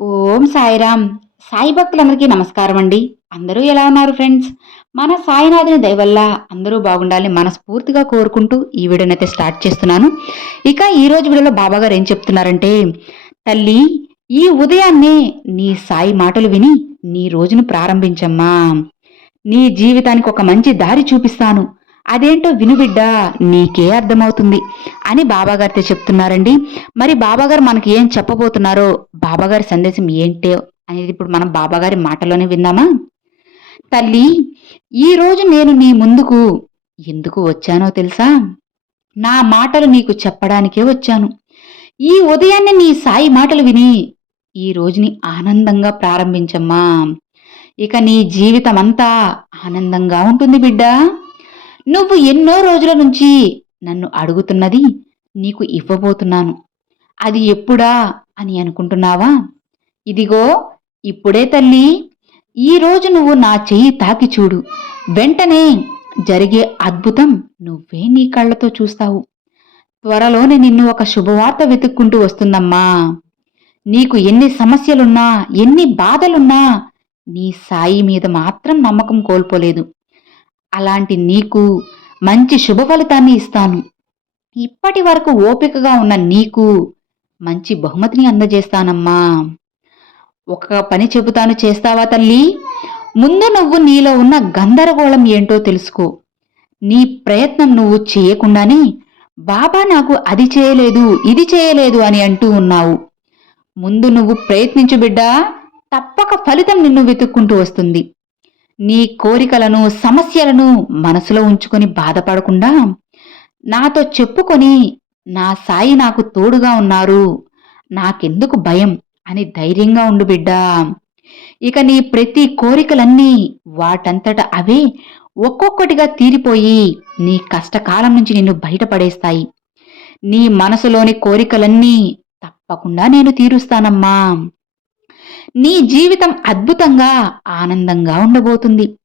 ఓం సాయిరామ్. సాయి భక్తులందరికీ నమస్కారం అండి. అందరూ ఎలా ఉన్నారు ఫ్రెండ్స్? మన సాయినాథుని దయవల్ల అందరూ బాగుండాలని మనస్ఫూర్తిగా కోరుకుంటూ ఈ వీడియోనైతే స్టార్ట్ చేస్తున్నాను. ఇక ఈ రోజు వీడియోలో బాబా గారు ఏం చెప్తున్నారంటే తల్లి ఈ ఉదయాన్నే నీ సాయి మాటలు విని నీ రోజును ప్రారంభించమ్మా. నీ జీవితానికి ఒక మంచి దారి చూపిస్తాను. అదేంటో వినుబిడ్డా నీకే అర్థమవుతుంది. అని బాబాగారితో చెప్తున్నారండి. మరి బాబాగారు మనకి ఏం చెప్పబోతున్నారో బాబాగారి సందేశం ఏంటో అనేది ఇప్పుడు మనం బాబాగారి మాటలోనే విందామా? తల్లి ఈ రోజు నేను నీ ముందుకు ఎందుకు వచ్చానో తెలుసా? నా మాటలు నీకు చెప్పడానికే వచ్చాను. ఈ ఉదయాన్నే నీ సాయి మాటలు విని ఈ రోజుని ఆనందంగా ప్రారంభించమ్మా. ఇక నీ జీవితం అంతా ఆనందంగా ఉంటుంది బిడ్డా. నువ్వు ఎన్నో రోజుల నుంచి నన్ను అడుగుతున్నది నీకు ఇవ్వబోతున్నాను. అది ఎప్పుడా అని అనుకుంటున్నావా? ఇదిగో ఇప్పుడే తల్లి ఈ రోజు నువ్వు నా చెయ్యి తాకి చూడు. వెంటనే జరిగే అద్భుతం నువ్వే నీ కళ్ళతో చూస్తావు. త్వరలోనే నిన్ను ఒక శుభవార్త వెతుక్కుంటూ వస్తుందమ్మా. నీకు ఎన్ని సమస్యలున్నా ఎన్ని బాధలున్నా నీ సాయి మీద మాత్రం నమ్మకం కోల్పోలేదు. అలాంటి నీకు మంచి శుభ ఫలితాన్ని ఇస్తాను. ఇప్పటి వరకు ఓపికగా ఉన్న నీకు మంచి బహుమతిని అందజేస్తానమ్మా. ఒక పని చెబుతాను చేస్తావా తల్లి? ముందు నువ్వు నీలో ఉన్న గందరగోళం ఏంటో తెలుసుకో. నీ ప్రయత్నం నువ్వు చేయకుండానే బాబా నాకు అది చేయలేదు ఇది చేయలేదు అని అంటూ ఉన్నావు. ముందు నువ్వు ప్రయత్నించు బిడ్డా తప్పక ఫలితం నిన్ను వెతుక్కుంటూ వస్తుంది. నీ కోరికలను సమస్యలను మనసులో ఉంచుకొని బాధపడకుండా నాతో చెప్పుకొని నా సాయి నాకు తోడుగా ఉన్నారు నాకెందుకు భయం అని ధైర్యంగా ఉండు బిడ్డా. ఇక నీ ప్రతి కోరికలన్నీ వాటంతట అవే ఒక్కొక్కటిగా తీరిపోయి నీ కష్టకాలం నుంచి నిన్ను బయటపడేస్తాయి. నీ మనసులోని కోరికలన్నీ తప్పకుండా నేను తీరుస్తానమ్మా. నీ జీవితం అద్భుతంగా ఆనందంగా ఉండబోతుంది.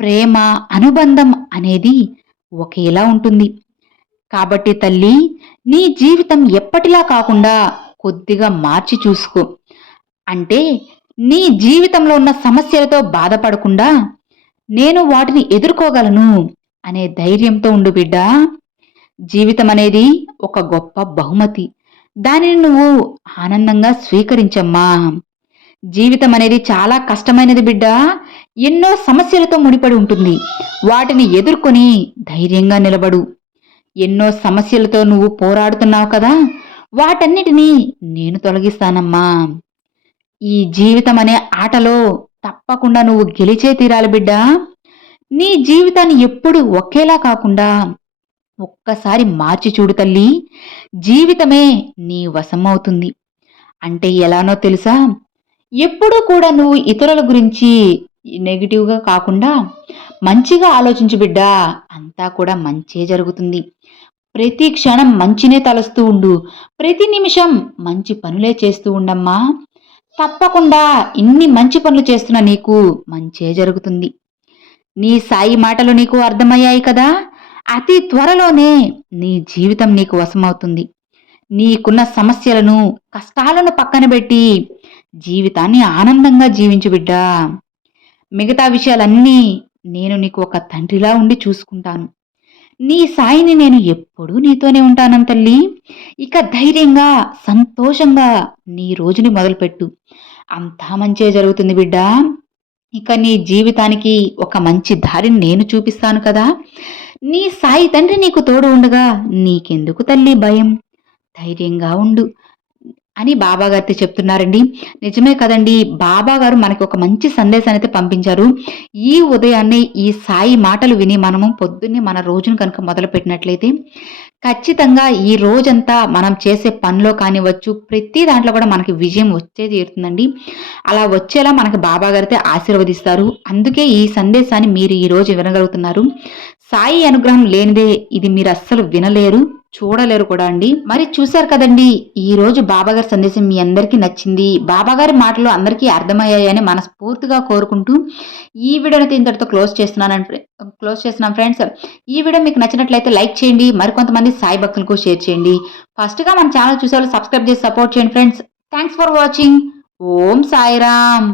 ప్రేమ అనుబంధం అనేది ఒకేలా ఉంటుంది. కాబట్టి తల్లి నీ జీవితం ఎప్పటిలా కాకుండా కొద్దిగా మార్చి చూసుకో. అంటే నీ జీవితంలో ఉన్న సమస్యలతో బాధపడకుండా నేను వాటిని ఎదుర్కోగలను అనే ధైర్యంతో ఉండు బిడ్డ. జీవితం అనేది ఒక గొప్ప బహుమతి. దానిని నువ్వు ఆనందంగా స్వీకరించమ్మా. జీవితం అనేది చాలా కష్టమైనది బిడ్డ. ఎన్నో సమస్యలతో ముడిపడి ఉంటుంది. వాటిని ఎదుర్కొని ధైర్యంగా నిలబడు. ఎన్నో సమస్యలతో నువ్వు పోరాడుతున్నావు కదా. వాటన్నిటినీ నేను తొలగిస్తానమ్మా. ఈ జీవితం అనే ఆటలో తప్పకుండా నువ్వు గెలిచే తీరాలి బిడ్డ. నీ జీవితాన్ని ఎప్పుడు ఒకేలా కాకుండా ఒక్కసారి మార్చి చూడు తల్లి. జీవితమే నీ వశమవుతుంది. అంటే ఎలానో తెలుసా? ఎప్పుడూ కూడా నువ్వు ఇతరుల గురించి నెగిటివ్గా కాకుండా మంచిగా ఆలోచించు బిడ్డా. అంతా కూడా మంచే జరుగుతుంది. ప్రతి క్షణం మంచినే తలుస్తూ ఉండు. ప్రతి నిమిషం మంచి పనులే చేస్తూ ఉండమ్మా. తప్పకుండా ఇన్ని మంచి పనులు చేస్తున్న నీకు మంచే జరుగుతుంది. నీ సాయి మాటలు నీకు అర్థమయ్యాయి కదా? అతి త్వరలోనే నీ జీవితం నీకు వశమవుతుంది. నీకున్న సమస్యలను కష్టాలను పక్కన పెట్టి జీవితాన్ని ఆనందంగా జీవించు బిడ్డా. మిగతా విషయాలన్నీ నేను నీకు ఒక తండ్రిలా ఉండి చూసుకుంటాను. నీ సాయిని నేను ఎప్పుడూ నీతోనే ఉంటాను తల్లి. ఇక ధైర్యంగా సంతోషంగా నీ రోజుని మొదలుపెట్టు. అంతా మంచే జరుగుతుంది బిడ్డా. ఇక నీ జీవితానికి ఒక మంచి దారిని నేను చూపిస్తాను కదా. నీ సాయి తండ్రి నీకు తోడు ఉండగా నీకెందుకు తల్లి భయం? ధైర్యంగా ఉండు. అని బాబా గారితో చెప్తున్నారండి. నిజమే కదండి బాబా గారు మనకి ఒక మంచి సందేశాన్ని అయితే పంపించారు. ఈ ఉదయాన్నే ఈ సాయి మాటలు విని మనము పొద్దున్నే మన రోజును కనుక మొదలు పెట్టినట్లయితే ఖచ్చితంగా ఈ రోజంతా మనం చేసే పనిలో కానివ్వచ్చు ప్రతి దాంట్లో కూడా మనకి విజయం వచ్చే తీరుతుందండి. అలా వచ్చేలా మనకి బాబా గారితే ఆశీర్వదిస్తారు. అందుకే ఈ సందేశాన్ని మీరు ఈరోజు వినగలుగుతున్నారు. సాయి అనుగ్రహం లేనిదే ఇది మీరు అస్సలు వినలేరు. చూడలేరు కూడా అండి. మరి చూశారు కదండి ఈ రోజు బాబాగారి సందేశం మీ అందరికీ నచ్చింది. బాబాగారి మాటలు అందరికీ అర్థమయ్యాయని మనస్ఫూర్తిగా కోరుకుంటూ ఈ వీడియోని ఇంతటితో క్లోజ్ చేస్తున్నాను క్లోజ్ చేస్తున్నాం ఫ్రెండ్స్. ఈ వీడియో మీకు నచ్చినట్లయితే లైక్ చేయండి మరికొంతమంది సాయి భక్తులకు షేర్ చేయండి. ఫస్ట్గా మన ఛానల్ చూసే వాళ్ళు సబ్స్క్రైబ్ చేసి సపోర్ట్ చేయండి friends. Thanks for watching. Om Sairam.